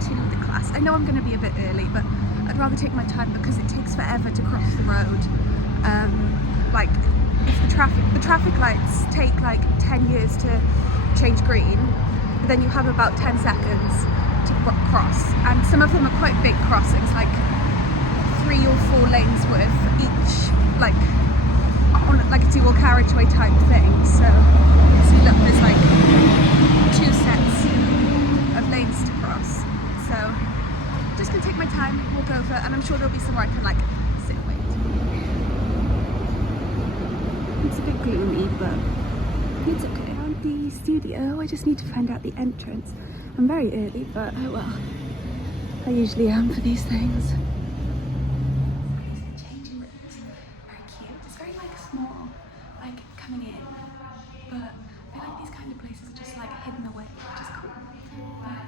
to the class. I know I'm going to be a bit early, but I'd rather take my time because it takes forever to cross the road. Like if the traffic lights take like 10 years to change green, then you have about 10 seconds to cross, and some of them are quite big crossings, like 3 or 4 lanes worth each, like on like a dual carriageway type thing. So see, look, there's like 2 sets of lanes to cross. So just gonna take my time, walk over, and I'm sure there'll be somewhere I can like sit and wait. It's a bit gloomy, but it's okay. Around the studio, I just need to find out the entrance. I'm very early, but oh well. I usually am for these things. Changing rooms, very cute. It's very like small, like coming in, but I like these kind of places are just like hidden away, which is cool. But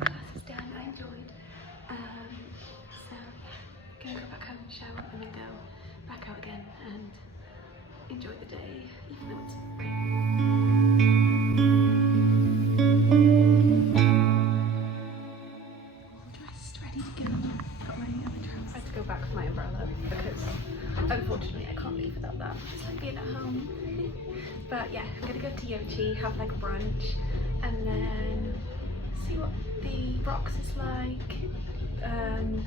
class is done. I enjoyed. So gonna go back home and shower, and then go back out again and enjoy the day, even though it's dressed, ready to go. Got my other trousers. I had to go back for my umbrella because unfortunately I can't leave without that. Just like being at home. But yeah, I'm gonna go to Yochi, have like brunch, and then see what the rocks is like, and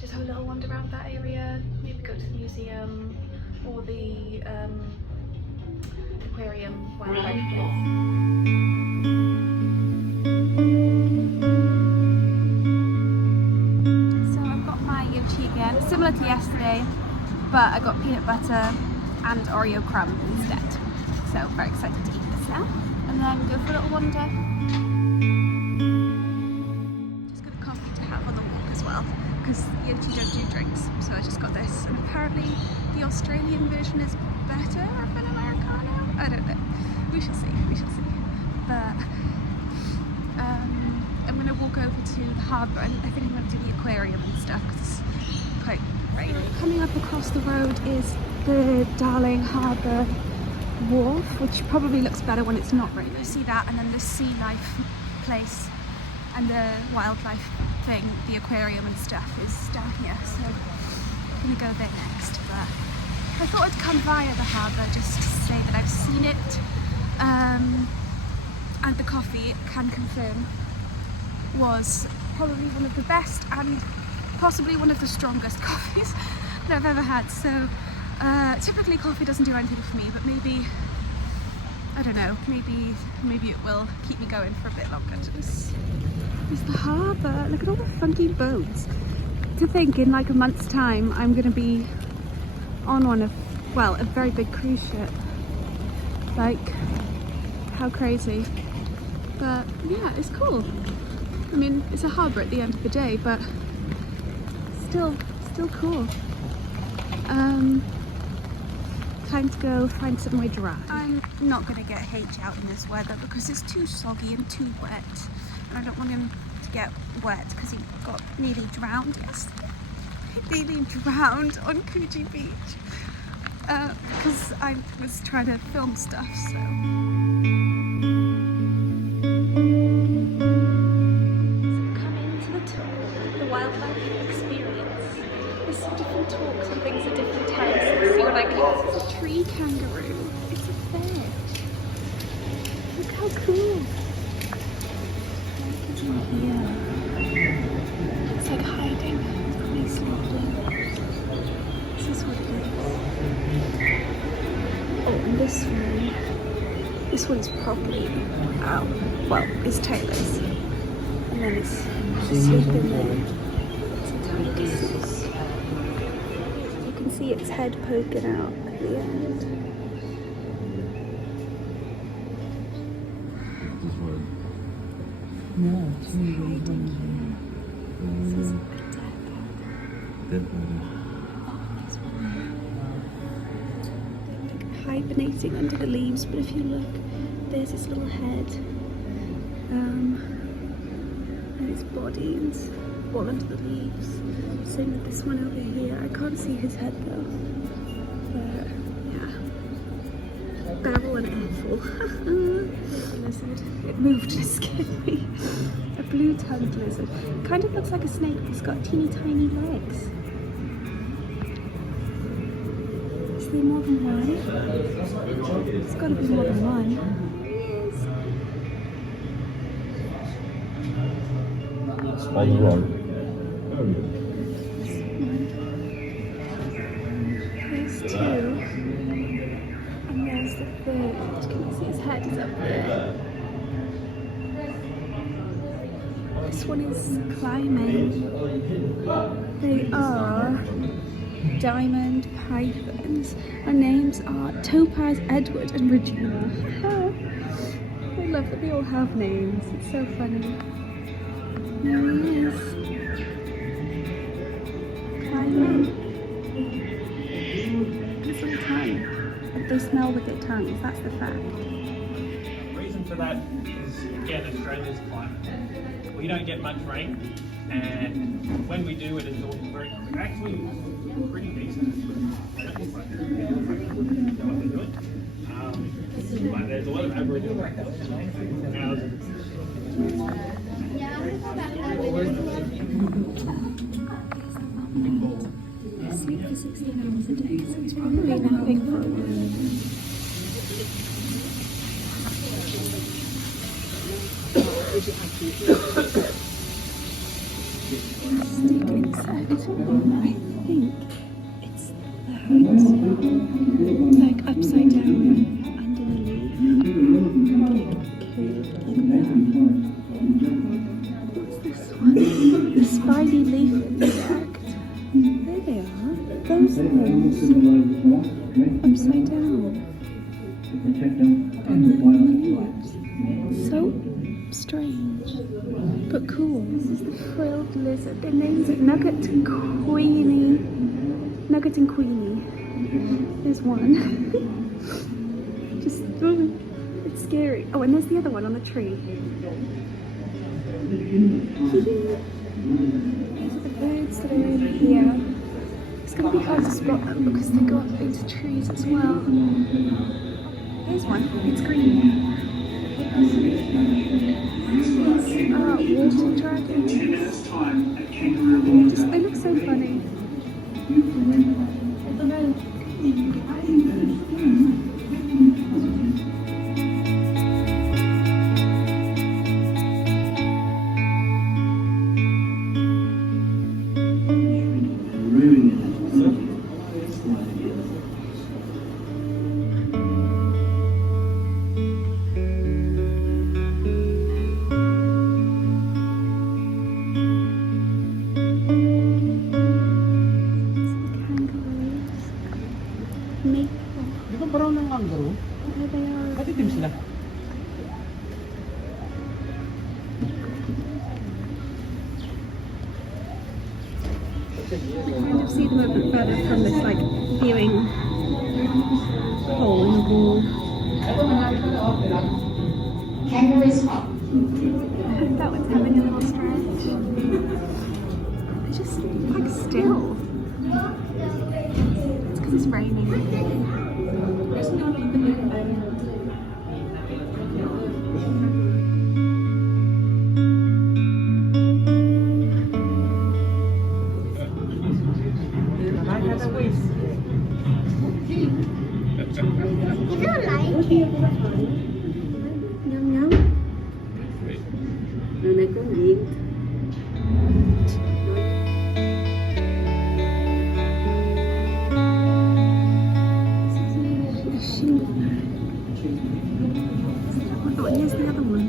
just have a little wander around that area. Maybe go to the museum or the aquarium, wildlife place. So I've got my Yochi again, similar to yesterday, but I got peanut butter and Oreo crumb instead. So very excited to eat this now, and then go for a little wander. Just got a coffee to have on the walk as well, because Yochi don't do drinks, so I just got this. And apparently the Australian version is better than Americano. I don't know. We shall see. We shall see. But I'm gonna walk over to the harbour, and I think I'm going to the aquarium and stuff because it's quite rainy. Coming up across the road is the Darlkng Harbour wharf, which probably looks better when it's not raining. You see that, and then the Sealife place and the wildlife thing, the aquarium and stuff, is down here. So I'm gonna go there next. But I thought I'd come via the harbour just to say that I've seen it, and the coffee, can confirm, was probably one of the best and possibly one of the strongest coffees that I've ever had. So typically coffee doesn't do anything for me, but maybe, I don't know, maybe it will keep me going for a bit longer. This is the harbour. Look at all the funky boats. To think in like a month's time I'm going to be on one of, well, a very big cruise ship. Like, how crazy. But yeah, it's cool. I mean, it's a harbour at the end of the day, but still cool. Time to go find somewhere dry. I'm not going to get H out in this weather because it's too soggy and too wet, and I don't want him to get wet because he got nearly drowned yesterday. Nearly drowned on Coogee Beach because I was trying to film stuff. So come into the tour, the wildlife experience. There's some different talks and things at different times. So you're like, this is a tree kangaroo. It's a fish. Look how cool. It's in here. It's like hiding really slowly. This is what it is. Oh, and this one's properly out. Well, it's tailless. And then it's sleeping there. It's a tight. You can see its head poking out at the end. No, it's hiding here. This is a dead body. Hibernating under the leaves, but if you look, there's his little head, and his body is all under the leaves. Same with this one over here. I can't see his head though, but yeah, Beryl and Ethel. Lizard. it moved and it scared me. A blue-tongued lizard. Kind of looks like a snake, but it's got teeny tiny legs. Is there more than one? It's got to be more than one. Are you on? There's two. And there's the third. Can you see his head is up there? This one is climbing. They are diamond pythons. Our names are Topaz, Edward and Regina. I love that they all have names. It's so funny. There he is. Climbing. His little tongue. They smell with their tongues, that's the fact. The reason for that is, again, Australia's climate. We don't get much rain, and when we do, it is all very quick. Actually, pretty decent. They don't look like they're doing what they're doing. But there's a lot of Aboriginal houses. They sleep for 16 hours a day, so he's probably napping for a while. Stick inside, I think it's that, like upside down under the leaf, like that. What's this one? The spiny leaf insect. There they are. Those ones. Upside down. So strange, but cool. This is the frilled lizard. Their names are Nugget and Queenie. Nugget and Queenie. There's one. Just, it's scary. Oh, and there's the other one on the tree. These are the birds that are in here. It's going to be hard to spot them because they go up into trees as well. There's one. It's green. These are water dragons. They look so funny. There they are. Matitim sila. I kind of see them a bit better from this like viewing hole in the wall. That one's having a little stretch. They're just like still. It's because it's raining. Nhâm nhâm. Nơi này có điện. Oh, here's the other one.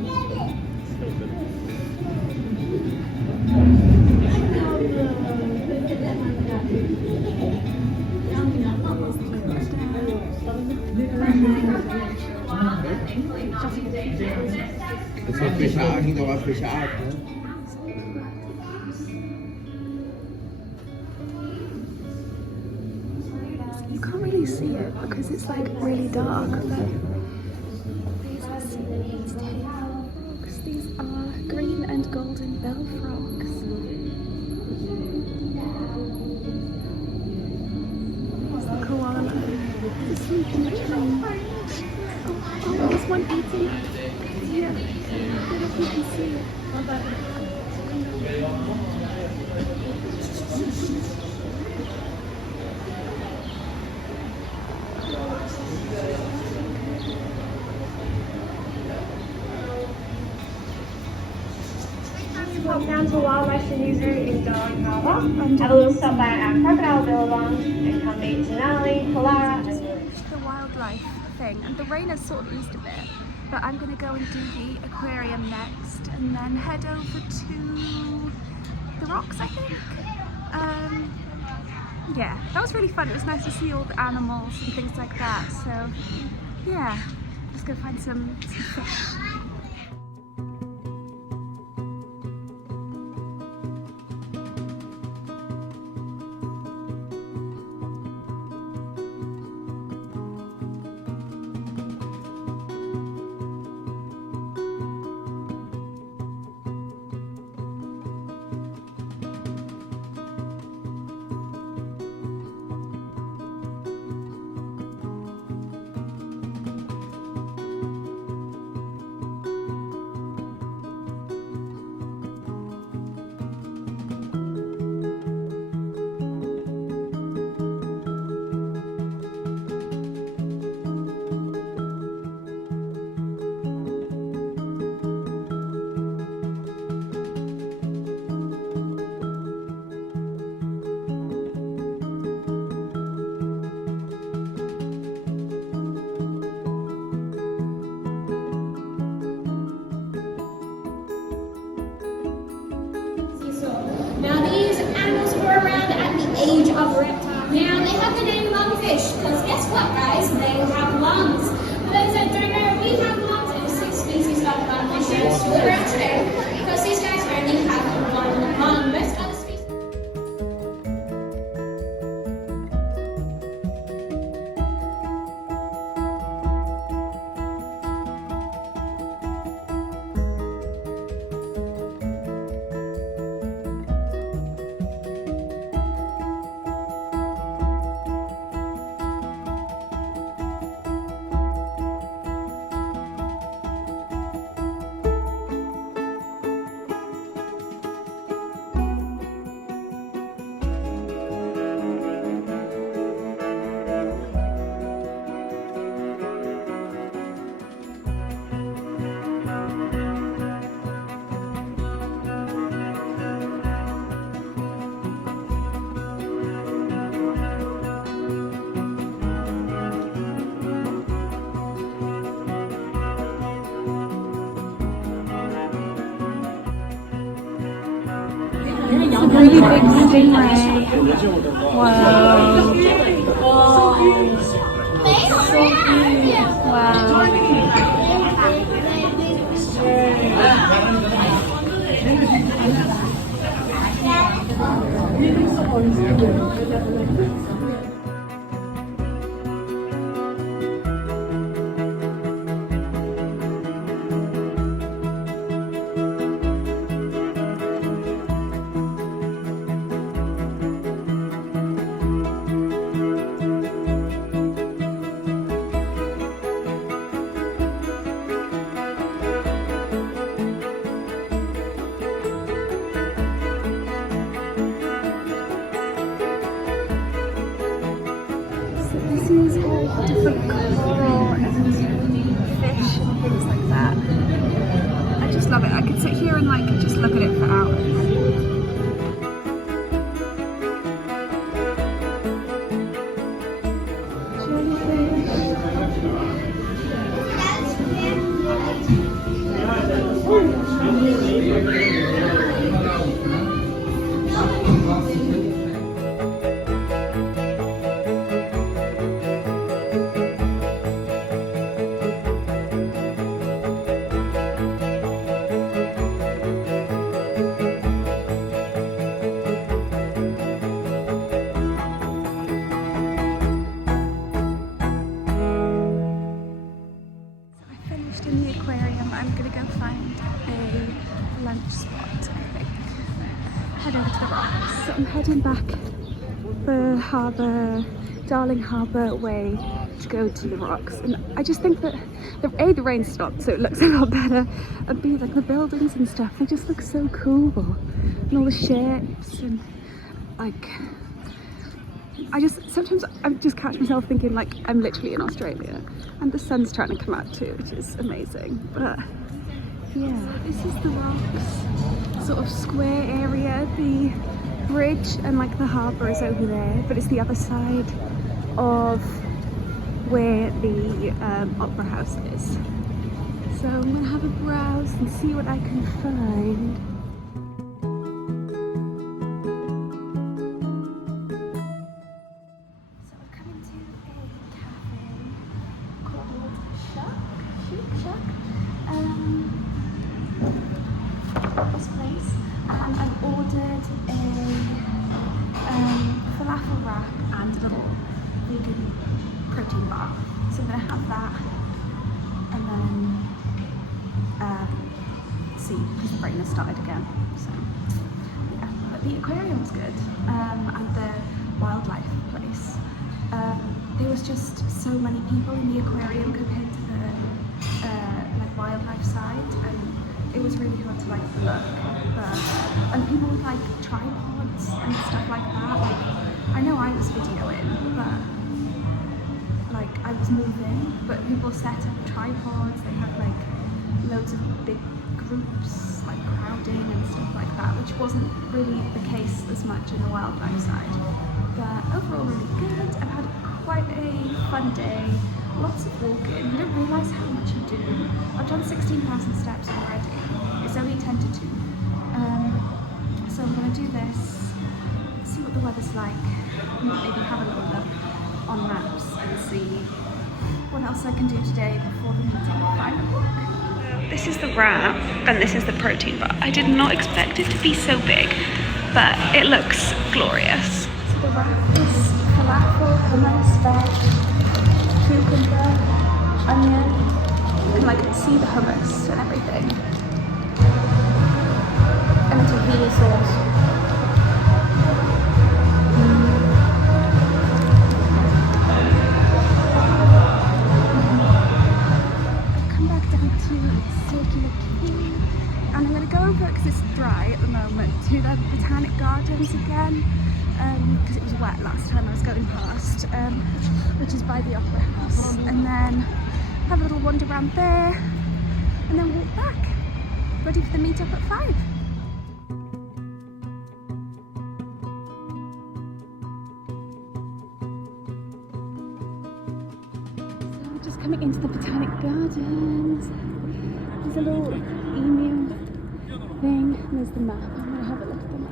Het is frische aard, niet al wat frisse aard. You can't really see it because it's like really dark. But these frogs. These are green and golden bell frogs. There's the koala. He's sleeping in the tree. Oh, there's one eating. Yeah. Pop down to Wildlife Sanctuary in Darlkng Harbour, have a little stop by our crocodile billabong, and come meet Denali, Kalara, and the wildlife thing, and the rain has sort of eased a bit, but I'm going to go and do the aquarium next and then head over to the rocks, I think. Yeah, that was really fun. It was nice to see all the animals and things like that, so yeah, let's go find some fish. Now these animals were around at the age of reptile. Now they have the name lungfish because guess what, guys? They have lungs. For those that don't know, we have lungs and 6 species of lungfishes still around today because these guys only have one lung. Most other species. Really big stingray. Wow. This is all different coral and fish and things like that. I just love it. I could sit here and like just look at it for hours. In the aquarium, I'm gonna go find a lunch spot, I think. Head over to the rocks. So I'm heading back the harbour, Darlkng Harbour way to go to the rocks, and I just think that the rain stopped, so it looks a lot better, and B, like the buildings and stuff, they just look so cool, and all the shapes, and like sometimes I just catch myself thinking like I'm literally in Australia, and the sun's trying to come out too, which is amazing. But yeah, this is the rocks sort of square area. The bridge and like the harbour is over there, but it's the other side of where the opera house is. So I'm gonna have a browse and see what I can find. So I've come into a cafe called Chic Shack. This place, and I've ordered a falafel wrap and a little vegan protein bar. So I'm gonna have that, and then see, because the brain has started again. So yeah, but the aquarium was good, and the wildlife place. There was just so many people in the aquarium compared to the like wildlife side, and it was really hard to like look. And people with like tripods and stuff like that. Like, I know I was videoing, but like I was moving, but people set up tripods. They had like loads of big groups, like crowding and stuff like that, which wasn't really the case as much in the wildlife side. But overall, really good. I've had quite a fun day. Lots of walking. You don't realise how much you do. I've done 16,000 steps already. It's only 10 to 2. So I'm going to do this, see what the weather's like, maybe have a little look on maps and see what else I can do today before the meeting at 5 o'clock. This is the wrap and this is the protein bar. I did not expect it to be so big, but it looks glorious. So the wrap is falafel, hummus, veg, cucumber, onion. You can like see the hummus and everything. And it's a tahini sauce. I've come back down to Circular Quay, and I'm going to go over, because it's dry at the moment, to the Botanic Gardens again, because it was wet last time I was going past, which is by the Opera House, and then have a little wander around there, and then walk back, ready for the meet-up at 5. Coming into the Botanic Gardens. There's a little emu thing, and there's the map. I'm going to have a look at the map.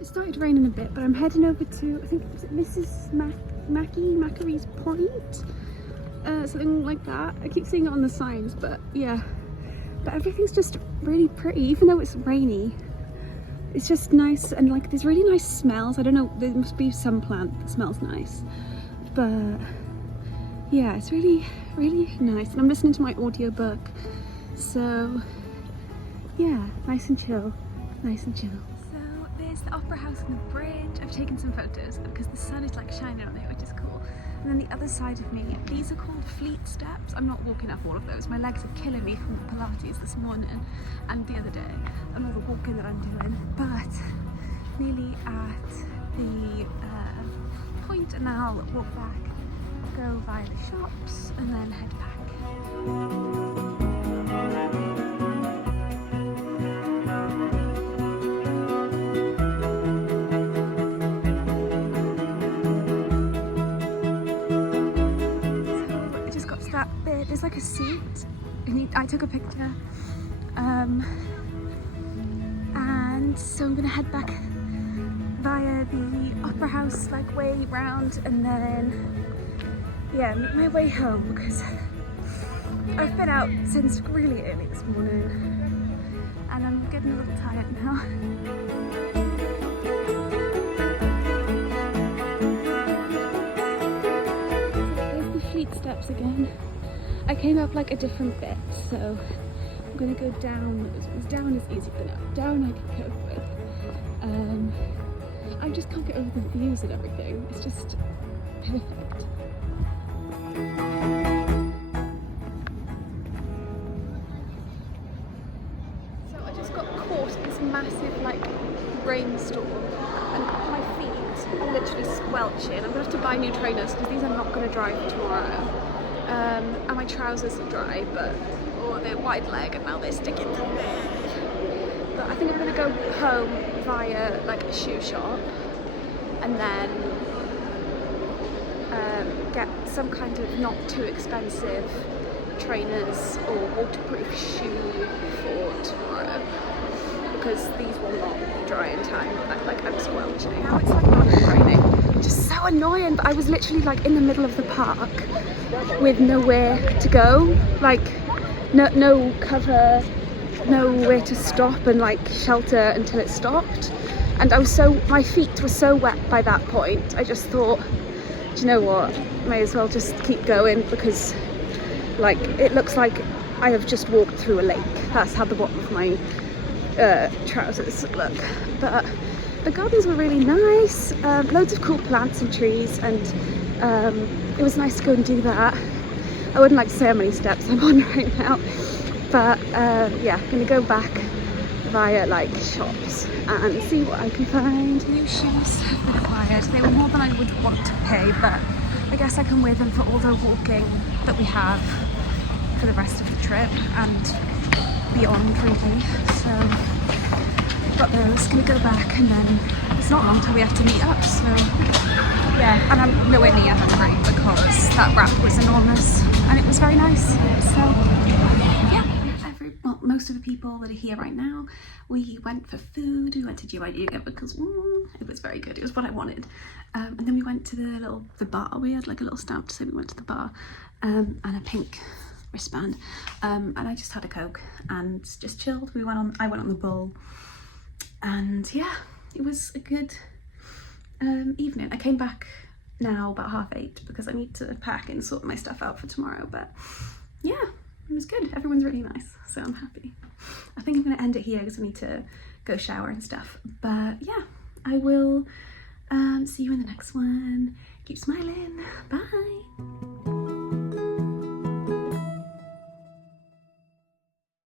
It started raining a bit, but I'm heading over to, I think it's Mrs. Macary's Point, something like that. I keep seeing it on the signs, but yeah. But everything's just really pretty, even though it's rainy. It's just nice, and like there's really nice smells. I don't know, there must be some plant that smells nice, but yeah, it's really, really nice. And I'm listening to my audiobook, so yeah, nice and chill, nice and chill. There's the Opera House and the bridge. I've taken some photos because the sun is like shining on it, which is cool. And then the other side of me, these are called Fleet Steps. I'm not walking up all of those. My legs are killing me from the Pilates this morning and the other day and all the walking that I'm doing. But nearly at the point, and then I'll walk back, go via the shops and then head back. There's like a seat, and I took a picture, and so I'm gonna head back via the Opera House like way round, and then yeah, make my way home because I've been out since really early this morning and I'm getting a little tired now. There's the Fleet steps again. I came up like a different bit, so I'm gonna go down. Down is easy enough. Down I can cope with. I just can't get over the views and everything. It's just perfect. So I just got caught in this massive like rainstorm and my feet are literally squelching. I'm gonna have to buy new trainers because these are not gonna dry for tomorrow. And my trousers are dry, but they're wide leg and now they're sticking to me. But I think I'm gonna go home via like a shoe shop and then get some kind of not too expensive trainers or waterproof shoe for tomorrow because these will not dry in time. I'm squelching. Now it's like not raining, which is so annoying, but I was literally like in the middle of the park with nowhere to go, like no cover, nowhere to stop and like shelter until it stopped. And my feet were so wet by that point, I just thought, do you know what, may as well just keep going because like it looks like I have just walked through a lake. That's how the bottom of my trousers look. But the gardens were really nice, loads of cool plants and trees, and it was nice to go and do that. I wouldn't like to say how many steps I'm on right now, but yeah, I'm gonna go back via like shops and see what I can find. New shoes have been acquired. They were more than I would want to pay, but I guess I can wear them for all the walking that we have for the rest of the trip and beyond really. So I've got those, gonna go back and then it's not long till we have to meet up, so yeah. And I'm nowhere near hungry because that wrap was enormous and it was very nice. So yeah, well, most of the people that are here right now, we went for food. We went to GYD because it was very good. It was what I wanted. And then we went to the bar. We had like a little stamp to say we went to the bar, and a pink wristband. And I just had a Coke and just chilled. I went on the bowl, and yeah, it was a good evening. I came back now about 8:30 because I need to pack and sort my stuff out for tomorrow. But yeah, it was good. Everyone's really nice, so I'm happy. I think I'm going to end it here because I need to go shower and stuff. But yeah, I will see you in the next one. Keep smiling. Bye.